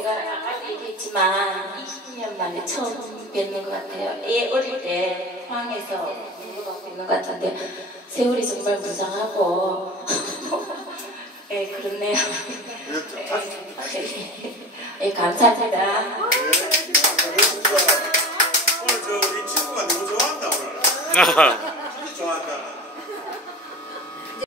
제가 아까도 얘기했지만 20년 만에 처음 뵙는 것 같아요. 애 어릴 때 포항에서 공부하고 있는 것 같은데 세월이 정말 무상하고 네, 그렇네요. 네, 감사합니다. 오늘 우리 친구가 너무 좋아한다 오늘. 진짜 좋아한다.